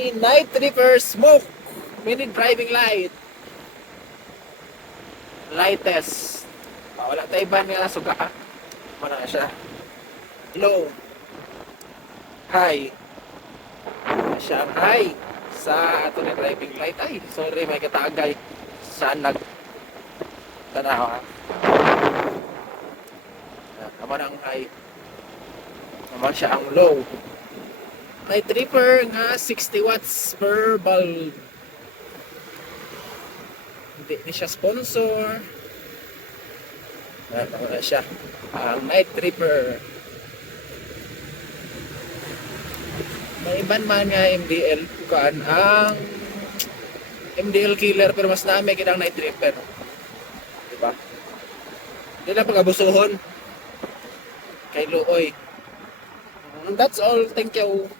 may night tripper smoke. Mini driving light. Light test. Wala tayo ba nga suga? Mana siya. Low. High. Siya ang high. Sa ato na driving light. Ay, sorry, may katagay. Sa tanawa. Naman ang high. Naman siya ang low. Night tripper nga 60 watts per bulb. Hindi ni siya sponsor. Naman siya. Ang night tripper. May iban man nga MDL kuan ang MDL killer pero mas namin kinang night tripper. Diba? Hindi na pag-abusuhon kay Luoy. That's all. Thank you.